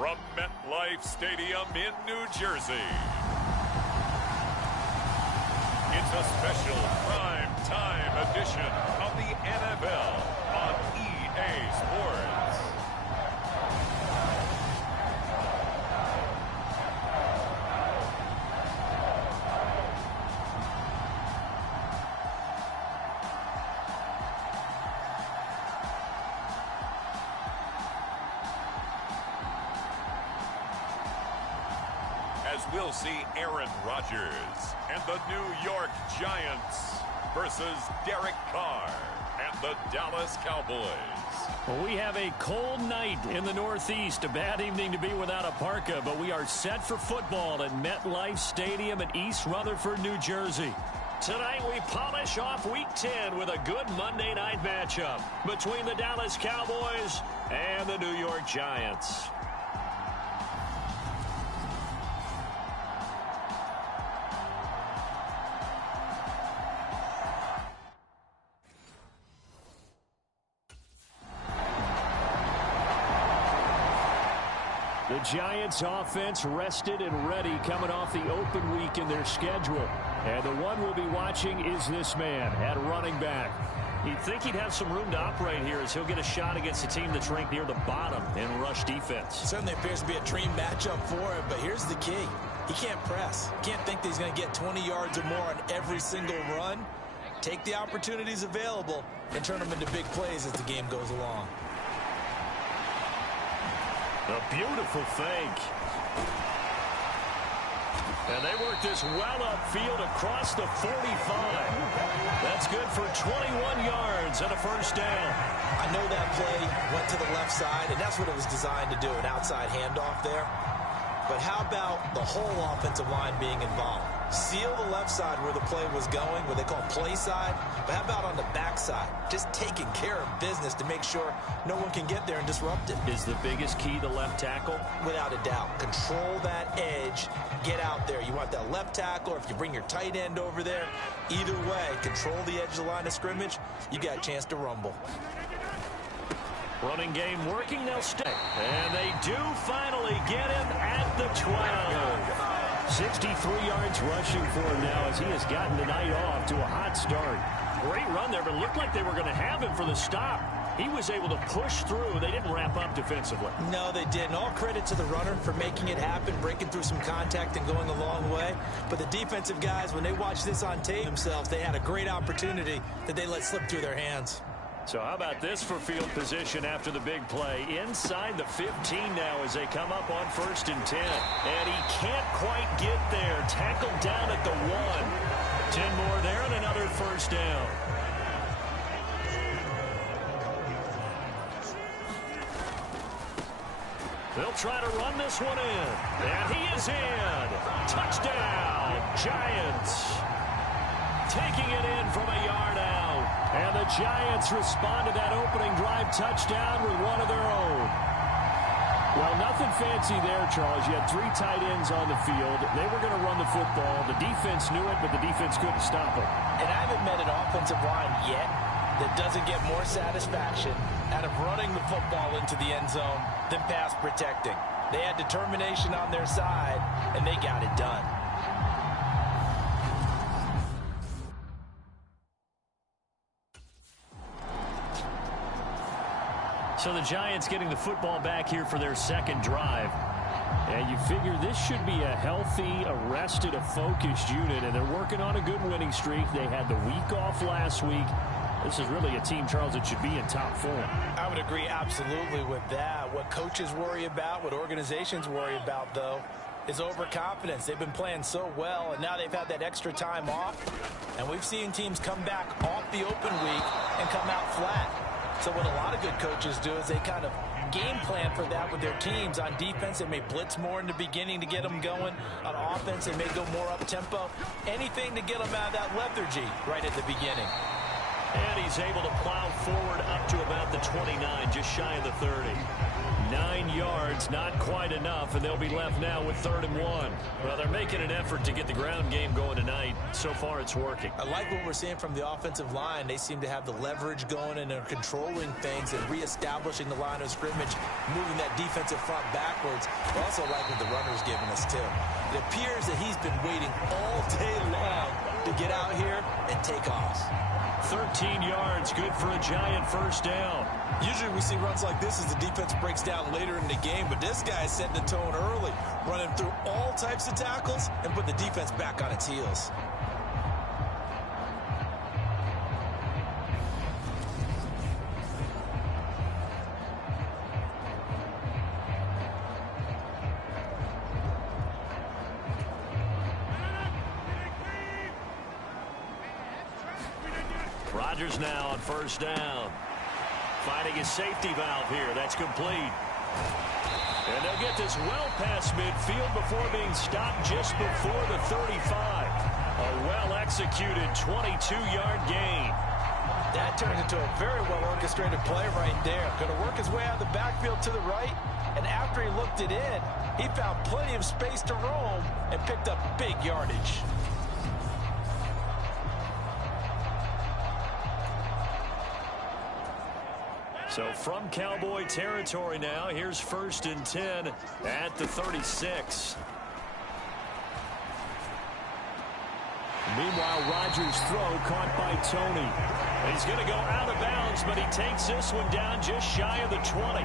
from MetLife Stadium in New Jersey. It's a special prime-time edition of the NFL on EA Sports. As we'll see Aaron Rodgers and the New York Giants versus Derek Carr and the Dallas Cowboys. Well, we have a cold night in the Northeast. A bad evening to be without a parka, but we are set for football at MetLife Stadium in East Rutherford, New Jersey. Tonight we polish off Week 10 with a good Monday night matchup between the Dallas Cowboys and the New York Giants. The Giants offense rested and ready coming off the open week in their schedule. And the one we'll be watching is this man at running back. You'd think he'd have some room to operate here as he'll get a shot against a team that's ranked near the bottom in rush defense. Certainly appears to be a dream matchup for him, but here's the key. He can't press. Can't think that he's going to get 20 yards or more on every single run. Take the opportunities available and turn them into big plays as the game goes along. A beautiful fake. And they work this well upfield across the 45. That's good for 21 yards and a first down. I know that play went to the left side, and that's what it was designed to do, an outside handoff there. But how about the whole offensive line being involved? Seal the left side where the play was going, what they call play side. But how about on the back side? Just taking care of business to make sure no one can get there and disrupt it. Is the biggest key the left tackle? Without a doubt. Control that edge. Get out there. You want that left tackle, or if you bring your tight end over there, either way, control the edge of the line of scrimmage, you got a chance to rumble. Running game working, they'll stay. And they do finally get him at the 12. 63 yards rushing for him now as he has gotten the night off to a hot start. Great run there, but it looked like they were going to have him for the stop. He was able to push through. They didn't wrap up defensively. No, they didn't. All credit to the runner for making it happen, breaking through some contact and going a long way. But the defensive guys, when they watch this on tape themselves, they had a great opportunity that they let slip through their hands. So how about this for field position after the big play? Inside the 15 now as they come up on 1st and 10. And he can't quite get there. Tackled down at the 1. 10 more there and another first down. They'll try to run this one in. And he is in. Touchdown, Giants. Taking it in from a yard out. And the Giants respond to that opening drive touchdown with one of their own. Well, nothing fancy there, Charles. You had 3 tight ends on the field. They were going to run the football. The defense knew it, but the defense couldn't stop it. And I haven't met an offensive line yet that doesn't get more satisfaction out of running the football into the end zone than pass protecting. They had determination on their side, and they got it done. So the Giants getting the football back here for their second drive. And you figure this should be a healthy, arrested, a focused unit. And they're working on a good winning streak. They had the week off last week. This is really a team, Charles, that should be in top form. I would agree absolutely with that. What coaches worry about, what organizations worry about, though, is overconfidence. They've been playing so well, and now they've had that extra time off. And we've seen teams come back off the open week and come out flat. So what a lot of good coaches do is they kind of game plan for that with their teams. On defense, they may blitz more in the beginning to get them going. On offense, they may go more up-tempo. Anything to get them out of that lethargy right at the beginning. And he's able to plow forward up to about the 29, just shy of the 30. 9 yards, not quite enough, and they'll be left now with 3rd and 1. Well, they're making an effort to get the ground game going tonight. So far, it's working. I like what we're seeing from the offensive line. They seem to have the leverage going, and they're controlling things and reestablishing the line of scrimmage, moving that defensive front backwards. I also like what the runner's giving us, too. It appears that he's been waiting all day long to get out here and take off. 13 yards, good for a Giant first down. Usually we see runs like this as the defense breaks down later in the game, but this guy is setting the tone early, running through all types of tackles and put the defense back on its heels. Rodgers now on first down. Finding his safety valve here. That's complete. And they'll get this well past midfield before being stopped just before the 35. A well-executed 22-yard gain. That turns into a very well-orchestrated play right there. Going to work his way out of the backfield to the right, and after he looked it in, he found plenty of space to roam and picked up big yardage. So from Cowboy territory now, here's 1st and 10 at the 36. Meanwhile, Rodgers' throw caught by Tony. He's going to go out of bounds, but he takes this one down just shy of the 20.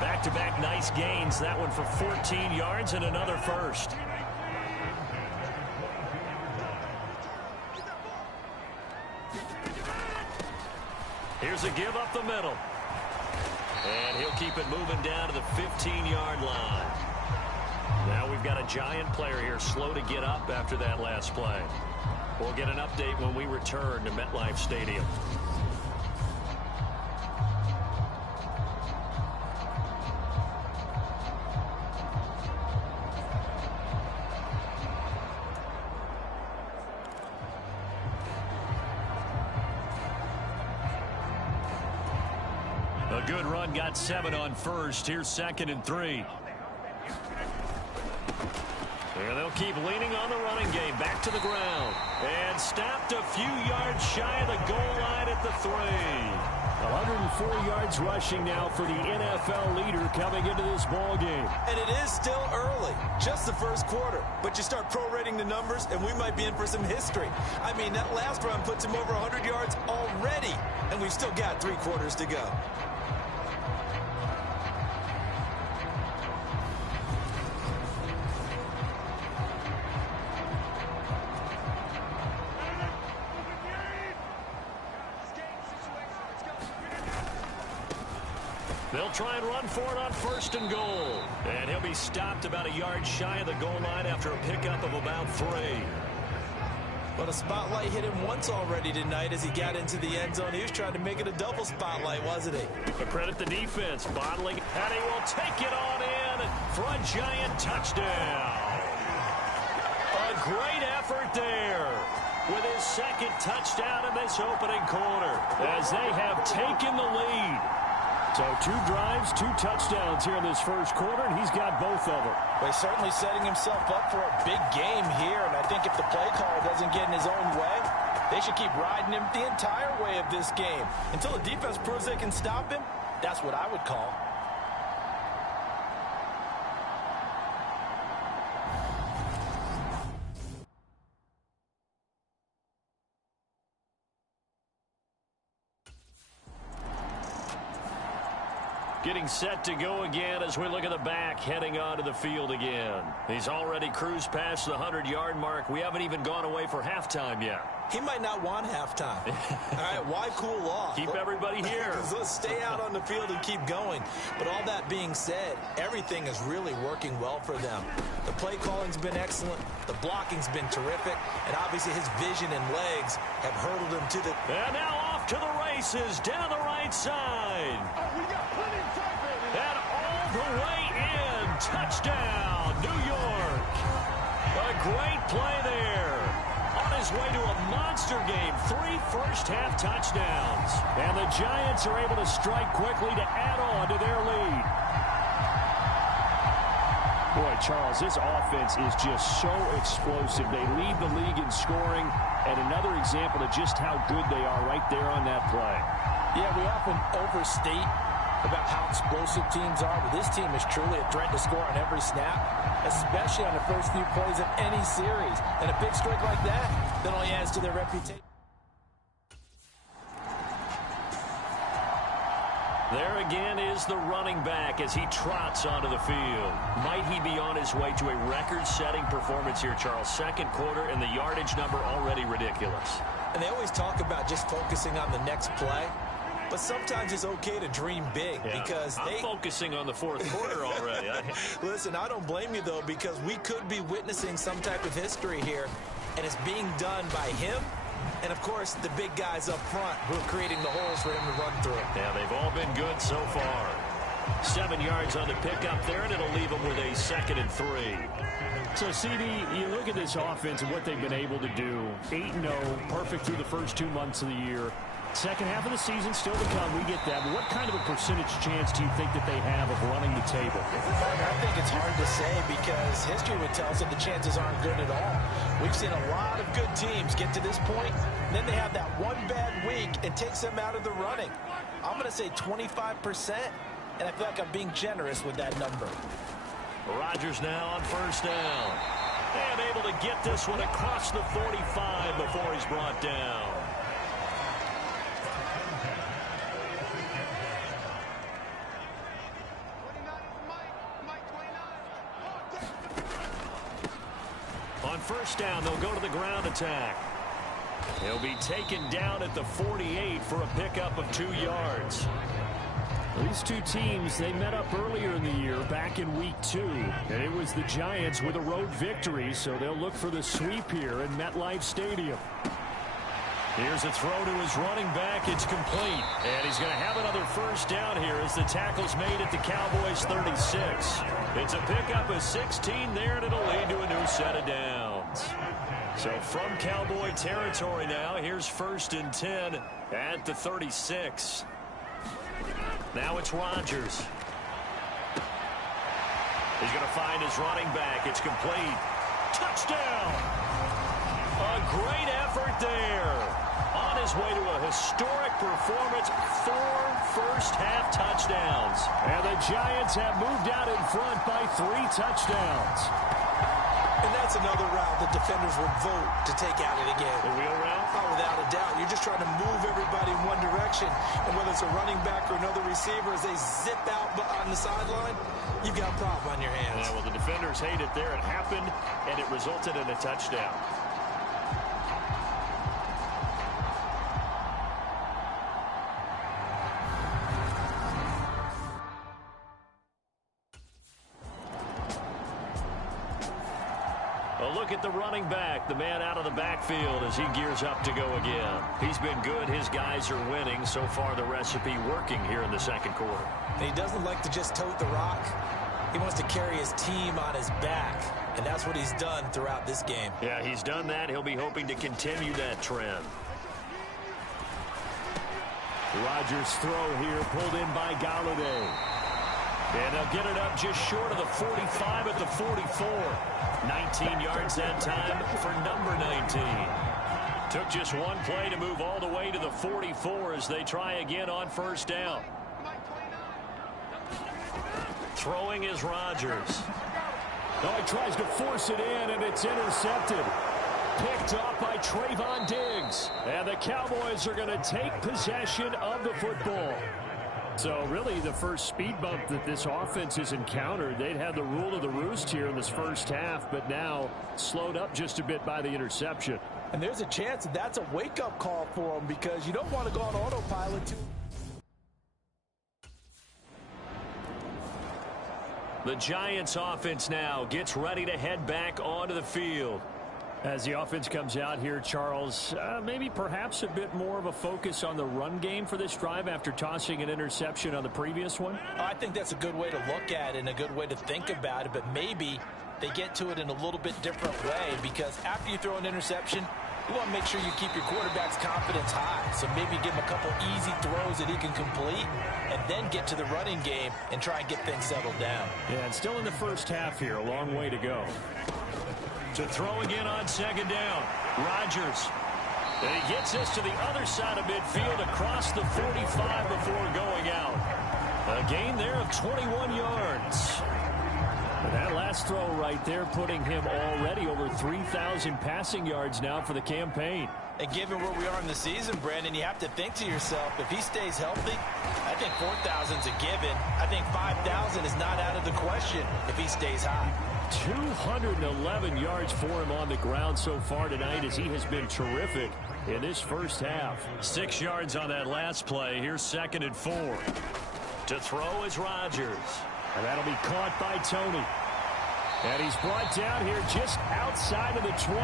Back-to-back nice gains. That one for 14 yards and another first. Here's a give up the middle. And he'll keep it moving down to the 15-yard line. Now we've got a Giant player here slow to get up after that last play. We'll get an update when we return to MetLife Stadium. A good run, got 7 on first. Here's 2nd and 3. And they'll keep leaning on the running game. Back to the ground. And stopped a few yards shy of the goal line at the 3. 104 yards rushing now for the NFL leader coming into this ball game. And it is still early, just the first quarter. But you start prorating the numbers, and we might be in for some history. I mean, that last run puts him over 100 yards already, and we've still got 3 quarters to go. They'll try and run for it on 1st and goal. And he'll be stopped about a yard shy of the goal line after a pickup of about 3. But a spotlight hit him once already tonight as he got into the end zone. He was trying to make it a double spotlight, wasn't he? But credit the defense, bottling, and he will take it on in for a Giant touchdown. A great effort there with his 2nd touchdown in this opening quarter as they have taken the lead. So 2 drives, 2 touchdowns here in this first quarter, and he's got both of them. Well, he's certainly setting himself up for a big game here, and I think if the play caller doesn't get in his own way, they should keep riding him the entire way of this game. Until the defense proves they can stop him, that's what I would call. Getting set to go again as we look at the back heading onto the field again. He's already cruised past the 100-yard mark. We haven't even gone away for halftime yet. He might not want halftime. All right, why cool off? Keep everybody here. Let's stay out on the field and keep going. But all that being said, everything is really working well for them. The play calling's been excellent. The blocking's been terrific. And obviously his vision and legs have hurdled him to the... And now off to the races down the right side. We got plenty of time, baby. And all the way in. Touchdown, New York. A great play there. On his way to a monster game. 3 first-half touchdowns. And the Giants are able to strike quickly to add on to their lead. Boy, Charles, this offense is just so explosive. They lead the league in scoring, and another example of just how good they are right there on that play. Yeah, we often overstate about how explosive teams are, but this team is truly a threat to score on every snap, especially on the first few plays of any series. And a big strike like that only adds to their reputation. There again is the running back as he trots onto the field. Might he be on his way to a record-setting performance here, Charles? Second quarter, and the yardage number already ridiculous. And they always talk about just focusing on the next play. But sometimes it's okay to dream big because I'm focusing on the fourth quarter already. Listen, I don't blame you, though, because we could be witnessing some type of history here, and it's being done by him and, of course, the big guys up front who are creating the holes for him to run through. Yeah, they've all been good so far. 7 yards on the pickup there, and it'll leave them with a 2nd and 3. So, CD, you look at this offense and what they've been able to do. 8-0, perfect through the first 2 months of the year. Second half of the season still to come. We get that. But what kind of a percentage chance do you think that they have of running the table? I think it's hard to say because history would tell us that the chances aren't good at all. We've seen a lot of good teams get to this point, and then they have that one bad week and takes them out of the running. I'm going to say 25%, and I feel like I'm being generous with that number. Rodgers now on first down. And able to get this one across the 45 before he's brought down. On first down, they'll go to the ground attack. He'll be taken down at the 48 for a pickup of 2 yards. These two teams, they met up earlier in the year, back in week 2. And it was the Giants with a road victory, so they'll look for the sweep here in MetLife Stadium. Here's a throw to his running back. It's complete. And he's going to have another first down here as the tackle's made at the Cowboys' 36. It's a pickup of 16 there, and it'll lead to a new set of downs. So from Cowboy territory now, here's 1st and 10 at the 36. Now it's Rodgers. He's going to find his running back. It's complete. Touchdown! A great effort there. On his way to a historic performance, 4 first-half touchdowns. And the Giants have moved out in front by 3 touchdowns. And that's another route the defenders would vote to take out of the game. The wheel route? Oh, without a doubt. You're just trying to move everybody in one direction. And whether it's a running back or another receiver, as they zip out on the sideline, you've got a problem on your hands. Yeah, well, the defenders hate it there. It happened, and it resulted in a touchdown. A look at the running back, the man out of the backfield as he gears up to go again. He's been good. His guys are winning. So far, the recipe working here in the second quarter. And he doesn't like to just tote the rock. He wants to carry his team on his back, and that's what he's done throughout this game. Yeah, he's done that. He'll be hoping to continue that trend. Rodgers' throw here pulled in by Galladay. And they'll get it up just short of the 45 at the 44. 19 yards that time for number 19. Took just one play to move all the way to the 44 as they try again on first down. Throwing is Rodgers. Oh, he tries to force it in, and it's intercepted. Picked off by Trayvon Diggs. And the Cowboys are going to take possession of the football. So really the first speed bump that this offense has encountered. They'd had the rule of the roost here in this first half, but now slowed up just a bit by the interception. And there's a chance that that's a wake-up call for them because you don't want to go on autopilot too. The Giants offense now gets ready to head back onto the field. As the offense comes out here, Charles, maybe perhaps a bit more of a focus on the run game for this drive after tossing an interception on the previous one? I think that's a good way to look at it and a good way to think about it, but maybe they get to it in a little bit different way because after you throw an interception, You want to make sure you keep your quarterback's confidence high. So maybe give him a couple easy throws that he can complete and then get to the running game and try and get things settled down. Yeah, and still in the first half here. A long way to go. To throw again on second down. Rodgers. And he gets us to the other side of midfield across the 45 before going out. A gain there of 21 yards. And that last throw right there putting him already over 3,000 passing yards now for the campaign. And given where we are in the season, Brandon, you have to think to yourself, if he stays healthy, I think 4,000's a given. I think 5,000 is not out of the question if he stays high. 211 yards for him on the ground so far tonight as he has been terrific in this first half. 6 yards on that last play. Here's 2nd and 4. To throw is Rodgers. And that'll be caught by Tony. And he's brought down here just outside of the 20.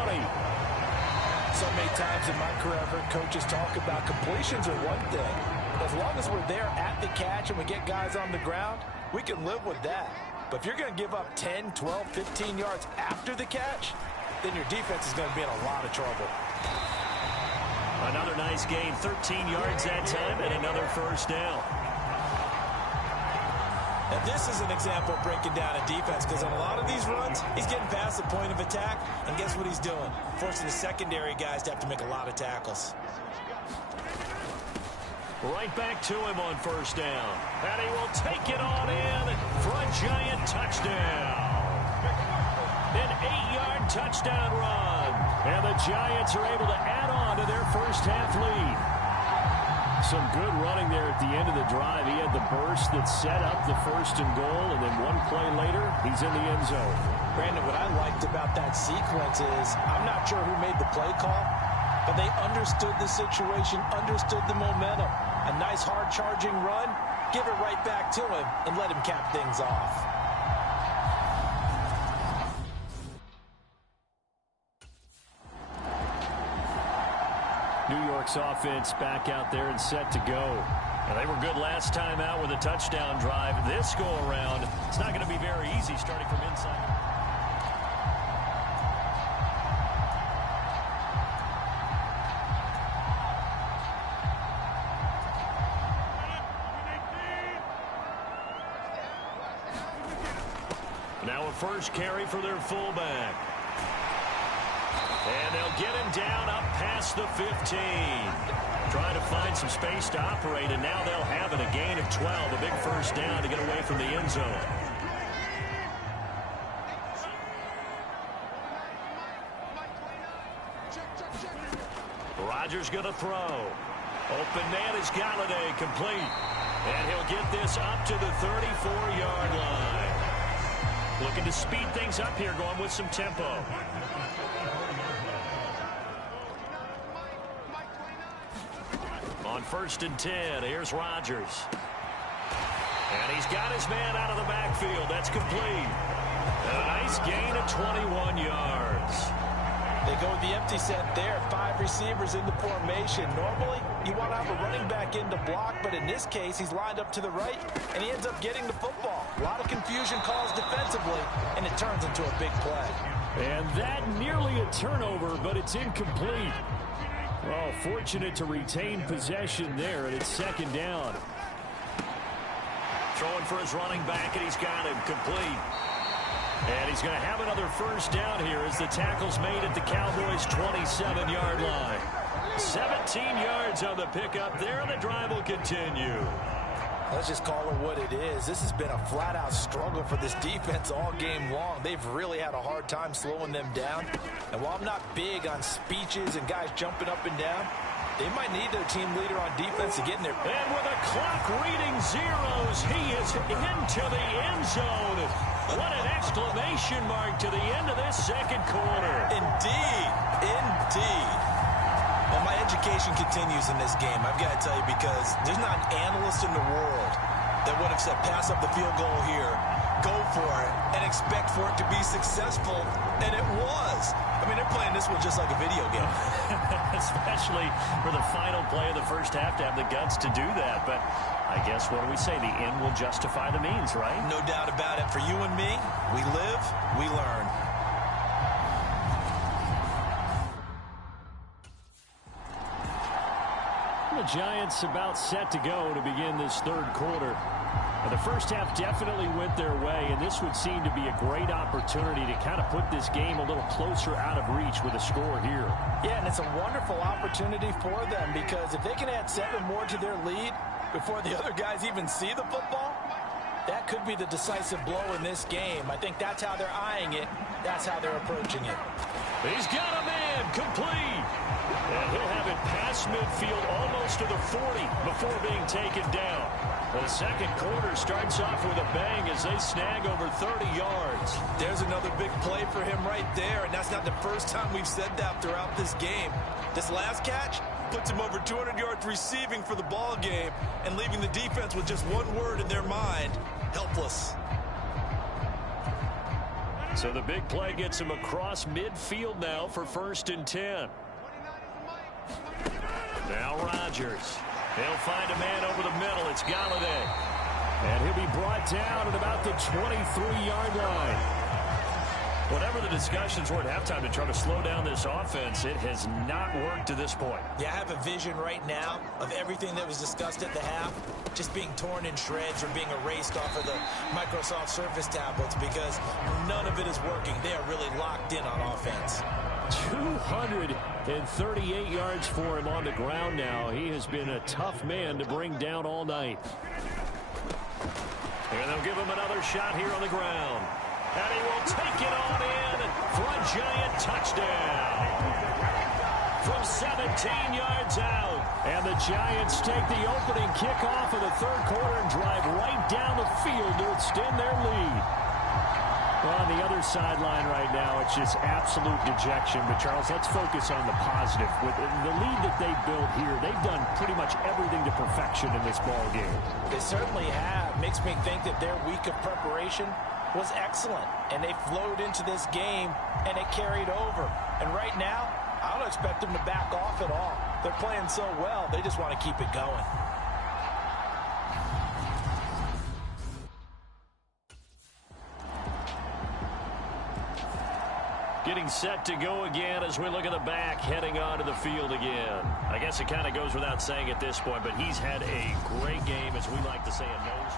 So many times in my career, I've heard coaches talk about completions are one thing. As long as we're there at the catch and we get guys on the ground, we can live with that. But if you're going to give up 10, 12, 15 yards after the catch, then your defense is going to be in a lot of trouble. Another nice gain, 13 yards that time, and another first down. And this is an example of breaking down a defense, because on a lot of these runs, he's getting past the point of attack, and guess what he's doing? Forcing the secondary guys to have to make a lot of tackles. Right back to him on first down. And he will take it on in for a Giant touchdown. An 8-yard touchdown run. And the Giants are able to add on to their first half lead. Some good running there at the end of the drive. He had the burst that set up the 1st and goal, and then one play later, he's in the end zone. Brandon, what I liked about that sequence is I'm not sure who made the play call, but they understood the situation, understood the momentum. A nice hard-charging run, give it right back to him, and let him cap things off. New York's offense back out there and set to go. And they were good last time out with a touchdown drive. This go-around, it's not going to be very easy starting from inside. Now a first carry for their fullback. And they'll get him down up past the 15. Trying to find some space to operate, and now they'll have it. A gain of 12, a big first down to get away from the end zone. Rodgers going to throw. Open man is Galladay, complete. And he'll get this up to the 34-yard line. Looking to speed things up here, going with some tempo. On 1st and 10, here's Rodgers. And he's got his man out of the backfield. That's complete. And a nice gain of 21 yards. They go with the empty set there. 5 receivers in the formation. Normally, you want to have a running back in to block, but in this case, he's lined up to the right, and he ends up getting the football. A lot of confusion calls defensively, and it turns into a big play. And that nearly a turnover, but it's incomplete. Well, fortunate to retain possession there, and it's 2nd down. Throwing for his running back, and he's got him complete. And he's going to have another first down here as the tackle's made at the Cowboys' 27-yard line. 17 yards on the pickup there, and the drive will continue. Let's just call it what it is. This has been a flat-out struggle for this defense all game long. They've really had a hard time slowing them down. And while I'm not big on speeches and guys jumping up and down, they might need their team leader on defense to get in there. And with a clock reading zeros, he is into the end zone. What an exclamation mark to the end of this 2nd quarter. Indeed. Indeed. Well, my education continues in this game, I've got to tell you, because there's not an analyst in the world that would have said pass up the field goal here, go for it, and expect for it to be successful, and it was. I mean, they're playing this one just like a video game. Especially for the final play of the first half to have the guts to do that. But I guess, what do we say? The end will justify the means, right? No doubt about it. For you and me, we live, we learn. the Giants about set to go to begin this third quarter. The first half definitely went their way, and this would seem to be a great opportunity to kind of put this game a little closer out of reach with a score here. Yeah, and it's a wonderful opportunity for them because if they can add 7 more to their lead before the other guys even see the football, that could be the decisive blow in this game. I think that's how they're eyeing it. That's how they're approaching it. He's got a man complete. And he'll have it past midfield almost to the 40 before being taken down. The second quarter starts off with a bang as they snag over 30 yards. There's another big play for him right there, and that's not the first time we've said that throughout this game. This last catch puts him over 200 yards receiving for the ball game and leaving the defense with just one word in their mind: helpless. So the big play gets him across midfield now for 1st and 10. Now Rodgers. He'll find a man over the middle. It's Galladay. And he'll be brought down at about the 23-yard line. Whatever the discussions were at halftime to try to slow down this offense, it has not worked to this point. Yeah, I have a vision right now of everything that was discussed at the half just being torn in shreds or being erased off of the Microsoft Surface tablets because none of it is working. They are really locked in on offense. 238 yards for him on the ground now. He has been a tough man to bring down all night. And they'll give him another shot here on the ground. And he will take it on in for a Giant touchdown. From 17 yards out. And the Giants take the opening kickoff of the third quarter and drive right down the field to extend their lead. On the other sideline right now, it's just absolute dejection. But, Charles, let's focus on the positive. With the lead that they built here, they've done pretty much everything to perfection in this ball game. They certainly have. Makes me think that their week of preparation was excellent. And they flowed into this game, and it carried over. And right now, I don't expect them to back off at all. They're playing so well, they just want to keep it going. Getting set to go again as we look at the back, heading onto the field again. I guess it kind of goes without saying at this point, but he's had a great game, as we like to say, a nose.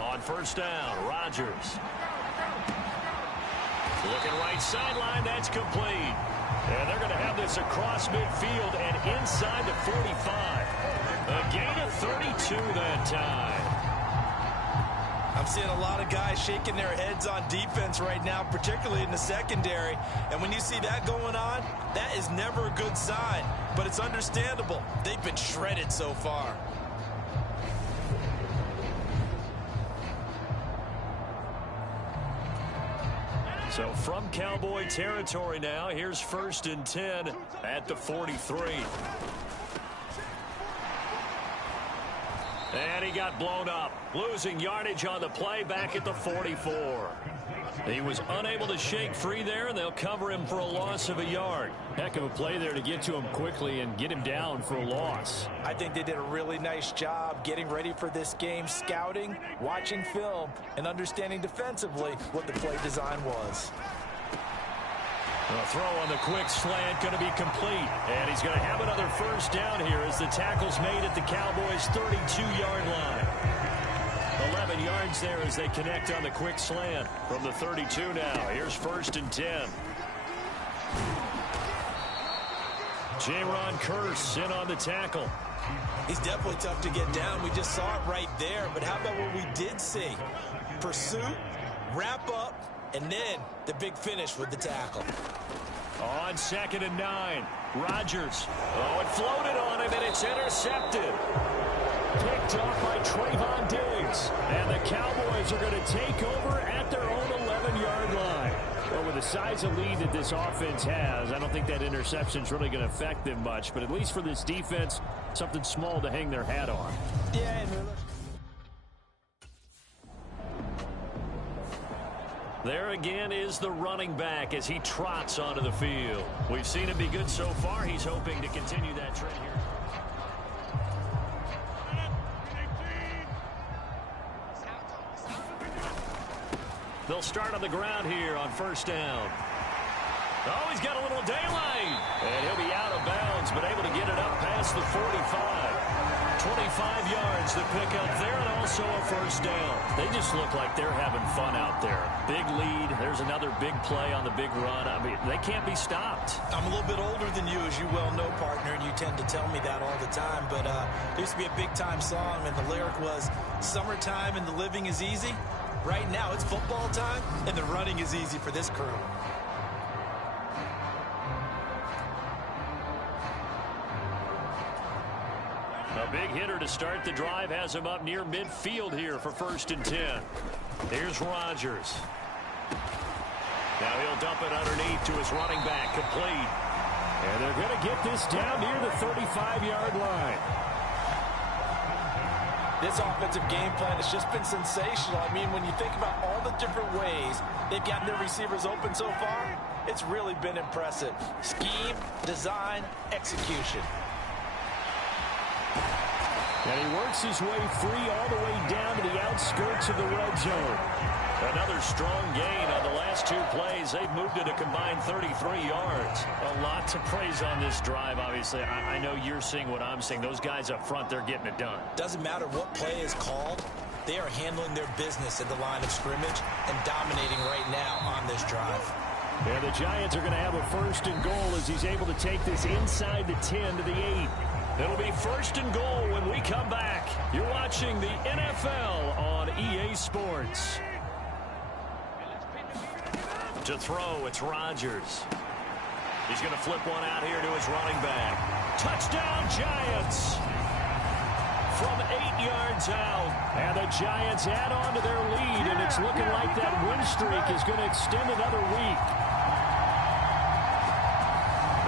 On first down, Rodgers. Looking right sideline, that's complete. And they're going to have this across midfield and inside the 45. A gain of 32 that time. I'm seeing a lot of guys shaking their heads on defense right now, particularly in the secondary. And when you see that going on, that is never a good sign. But it's understandable. They've been shredded so far. So from Cowboy territory now, here's 1st and 10 at the 43. And he got blown up, losing yardage on the play back at the 44. He was unable to shake free there, and they'll cover him for a loss of a yard. Heck of a play there to get to him quickly and get him down for a loss. I think they did a really nice job getting ready for this game, scouting, watching film, and understanding defensively what the play design was. A throw on the quick slant going to be complete. And he's going to have another first down here as the tackle's made at the Cowboys' 32-yard line. 11 yards there as they connect on the quick slant from the 32 now. Here's 1st and 10. J-Ron Kearse in on the tackle. He's definitely tough to get down. We just saw it right there. But how about what we did see? Pursuit, wrap up, and then the big finish with the tackle. On 2nd and 9, Rodgers. Oh, it floated on him, and it's intercepted. Picked off by Trayvon Diggs. And the Cowboys are going to take over at their own 11-yard line. Well, with the size of lead that this offense has, I don't think that interception's really going to affect them much. But at least for this defense, something small to hang their hat on. Yeah, and there again is the running back as he trots onto the field. We've seen him be good so far. He's hoping to continue that trend here. They'll start on the ground here on first down. Oh, he's got a little daylight. And he'll be out of bounds, but able to get it up past the 45. 25 yards to pick up there, and also a first down. They just look like they're having fun out there. Big lead. There's another big play on the big run. I mean, they can't be stopped. I'm a little bit older than you, as you well know, partner, and you tend to tell me that all the time. But there used to be a big-time song, and the lyric was, "Summertime and the living is easy." Right now, it's football time, and the running is easy for this crew. A big hitter to start the drive has him up near midfield here for 1st and 10. Here's Rodgers. Now he'll dump it underneath to his running back, complete. And they're going to get this down near the 35-yard line. This offensive game plan has just been sensational. I mean, when you think about all the different ways they've gotten their receivers open so far, it's really been impressive. Scheme, design, execution. And he works his way free all the way down to the outskirts of the red zone. Another strong gain on the last 2 plays. They've moved it a combined 33 yards. A lot to praise on this drive, obviously. I know you're seeing what I'm seeing. Those guys up front, they're getting it done. Doesn't matter what play is called. They are handling their business at the line of scrimmage and dominating right now on this drive. And the Giants are going to have a 1st and goal as he's able to take this inside the 10 to the 8. It'll be 1st and goal when we come back. You're watching the NFL on EA Sports. To throw, it's Rodgers. He's going to flip one out here to his running back. Touchdown, Giants! From 8 yards out. And the Giants add on to their lead, and it's looking like that win streak is going to extend another week.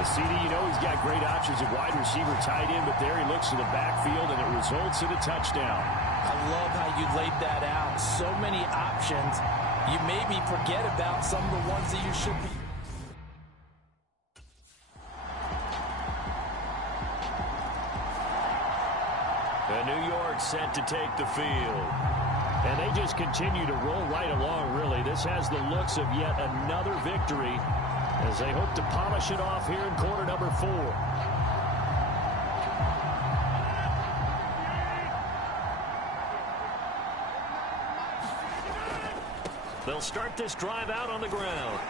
CD, you know he's got great options at wide receiver, tight end, but there he looks to the backfield, and it results in a touchdown. I love how you laid that out. So many options. You made me forget about some of the ones that you should be. And New York set to take the field. And they just continue to roll right along, really. This has the looks of yet another victory, as they hope to polish it off here in quarter number 4. They'll start this drive out on the ground.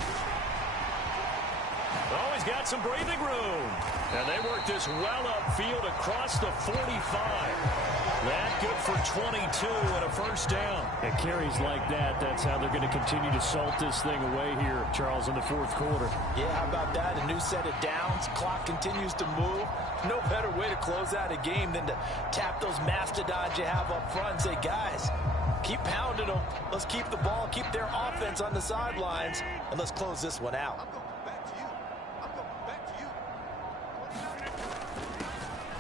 Oh, he's got some breathing room. And they work this well upfield across the 45. That good for 22 and a 1st down. And carries like that, that's how they're going to continue to salt this thing away here, Charles, in the 4th quarter. Yeah, how about that? A new set of downs. Clock continues to move. No better way to close out a game than to tap those mastodons you have up front and say, guys, keep pounding them. Let's keep the ball, keep their offense on the sidelines, and let's close this one out.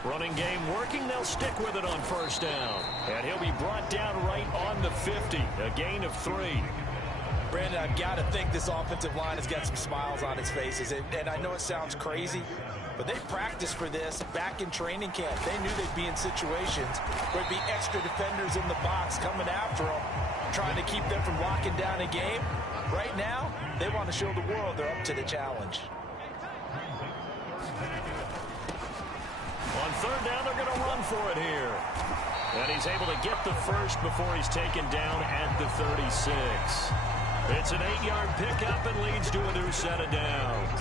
Running game working. They'll stick with it on 1st down. And he'll be brought down right on the 50. A gain of 3. Brandon, I've got to think this offensive line has got some smiles on its faces. And I know it sounds crazy, but they practiced for this back in training camp. They knew they'd be in situations where there'd be extra defenders in the box coming after them, trying to keep them from locking down a game. Right now, they want to show the world they're up to the challenge. On 3rd down, they're going to run for it here. And he's able to get the first before he's taken down at the 36. It's an 8-yard pickup and leads to a new set of downs.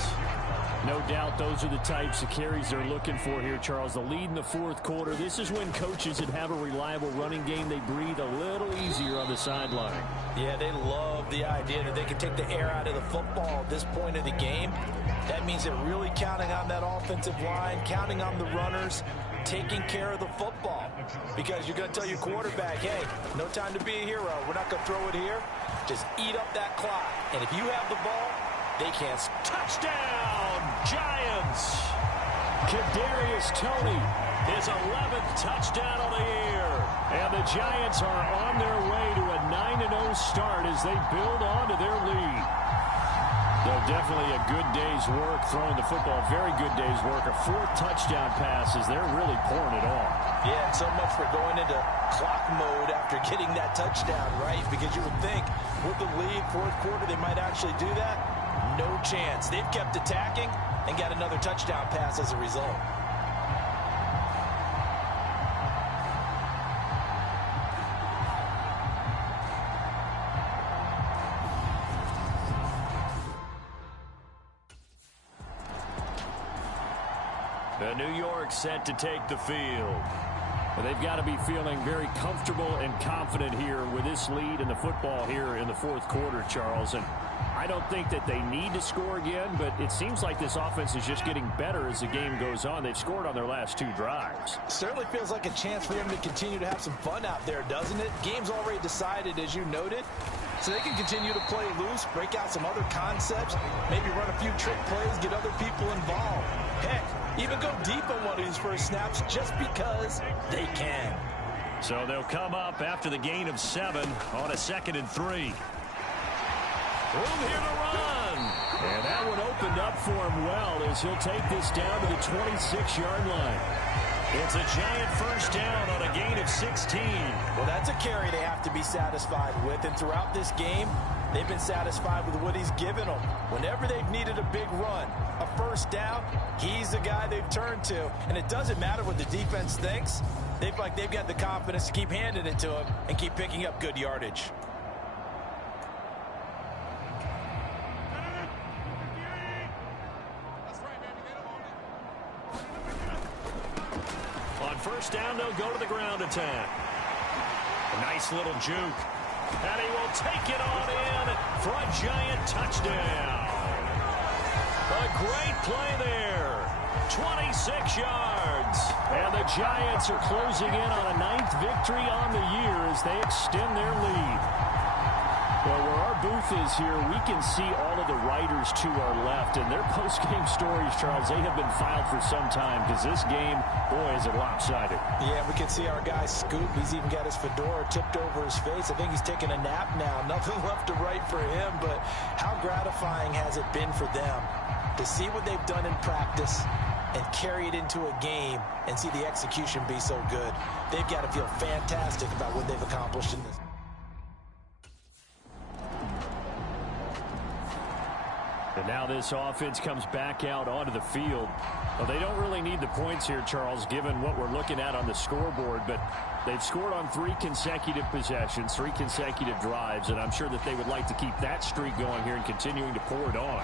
No doubt those are the types of carries they're looking for here, Charles. The lead in the 4th quarter. This is when coaches that have a reliable running game, they breathe a little easier on the sideline. Yeah, they love the idea that they can take the air out of the football at this point of the game. That means they're really counting on that offensive line, counting on the runners, taking care of the football. Because you're going to tell your quarterback, hey, no time to be a hero. We're not going to throw it here. Just eat up that clock. And if you have the ball, they can't. Touchdown, Giants! Kadarius Toney, his 11th touchdown of the year. And the Giants are on their way to a 9-0 start as they build on to their lead. No, definitely a good day's work throwing the football. Very good day's work. A 4th touchdown pass as they're really pouring it on. Yeah, and so much for going into clock mode after getting that touchdown, right? Because you would think with the lead, 4th quarter, they might actually do that. No chance. They've kept attacking and got another touchdown pass as a result. The New York set to take the field. Well, they've got to be feeling very comfortable and confident here with this lead in the football here in the 4th quarter, Charles. And I don't think that they need to score again, but it seems like this offense is just getting better as the game goes on. They've scored on their last 2 drives. Certainly feels like a chance for them to continue to have some fun out there, doesn't it? Game's already decided, as you noted. So they can continue to play loose, break out some other concepts, maybe run a few trick plays, get other people involved. Heck, even go deep on one of these first snaps just because they can. So they'll come up after the gain of 7 on a 2nd and 3. Room here to run. And that one opened up for him well as he'll take this down to the 26-yard line. It's a Giant first down on a gain of 16. Well, that's a carry they have to be satisfied with. And throughout this game, they've been satisfied with what he's given them. Whenever they've needed a big run, a first down, he's the guy they've turned to. And it doesn't matter what the defense thinks. They've got the confidence to keep handing it to him and keep picking up good yardage. First down, they'll go to the ground attack. A nice little juke. And he will take it on in for a Giant touchdown. A great play there. 26 yards. And the Giants are closing in on a 9th victory on the year as they extend their lead. Well, where our booth is here, we can see all of the writers to our left. And their post-game stories, Charles, they have been filed for some time because this game, boy, is it lopsided. Yeah, we can see our guy Scoop. He's even got his fedora tipped over his face. I think he's taking a nap now. Nothing left to write for him, but how gratifying has it been for them to see what they've done in practice and carry it into a game and see the execution be so good. They've got to feel fantastic about what they've accomplished in this. And now this offense comes back out onto the field. Well, they don't really need the points here, Charles, given what we're looking at on the scoreboard, but they've scored on 3 consecutive possessions, 3 consecutive drives, and I'm sure that they would like to keep that streak going here and continuing to pour it on.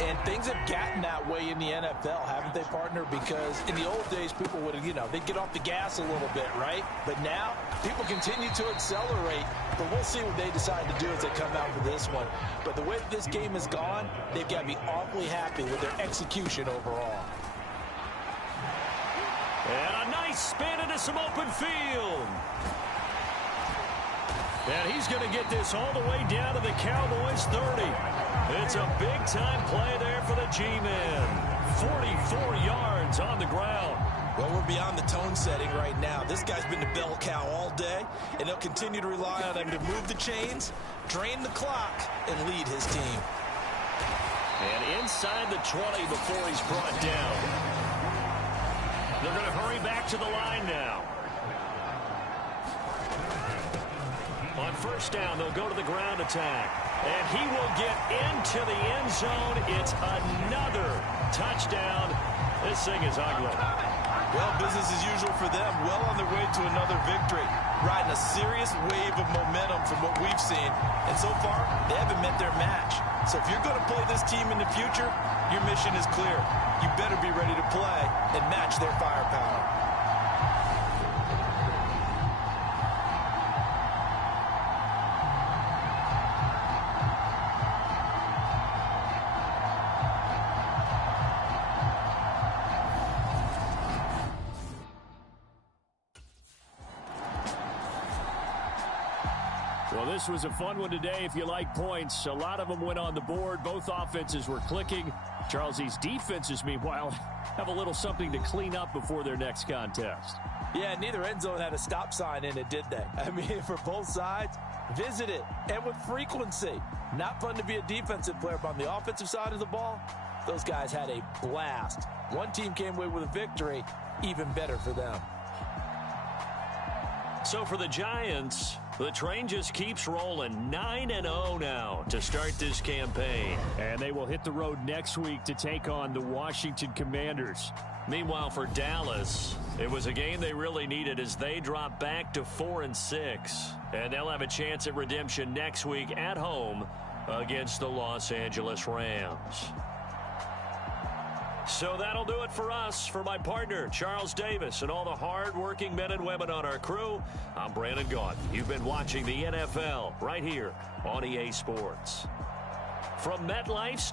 And things have gotten that way in the NFL, haven't they, partner? Because in the old days, people would, they'd get off the gas a little bit, right? But now, people continue to accelerate, but we'll see what they decide to do as they come out for this one. But the way that this game has gone, they've got to be awfully happy with their execution overall. And a nice spin into some open field. And he's going to get this all the way down to the Cowboys' 30. It's a big-time play there for the G-Men. 44 yards on the ground. Well, we're beyond the tone setting right now. This guy's been the bell cow all day, and they'll continue to rely on him to move the chains, drain the clock, and lead his team. And inside the 20 before he's brought down. They're going to hurry back to the line now. On first down, they'll go to the ground attack. And he will get into the end zone. It's another touchdown. This thing is ugly. Well, business as usual for them. Well on their way to another victory. Riding a serious wave of momentum from what we've seen. And so far, they haven't met their match. So if you're going to play this team in the future, your mission is clear. You better be ready to play and match their firepower. Well, this was a fun one today if you like points. A lot of them went on the board. Both offenses were clicking. Charles, these defenses, meanwhile, have a little something to clean up before their next contest. Yeah, neither end zone had a stop sign in it, did they? I mean, for both sides, Visit it, and with frequency. Not fun to be a defensive player, but on the offensive side of the ball, those guys had a blast. One team came away with a victory, even better for them. So for the Giants, the train just keeps rolling. 9-0 now to start this campaign. And they will hit the road next week to take on the Washington Commanders. Meanwhile, for Dallas, it was a game they really needed as they drop back to 4-6. And they'll have a chance at redemption next week at home against the Los Angeles Rams. So that'll do it for us. For my partner, Charles Davis, and all the hard-working men and women on our crew, I'm Brandon Gaudin. You've been watching the NFL right here on EA Sports. From MetLife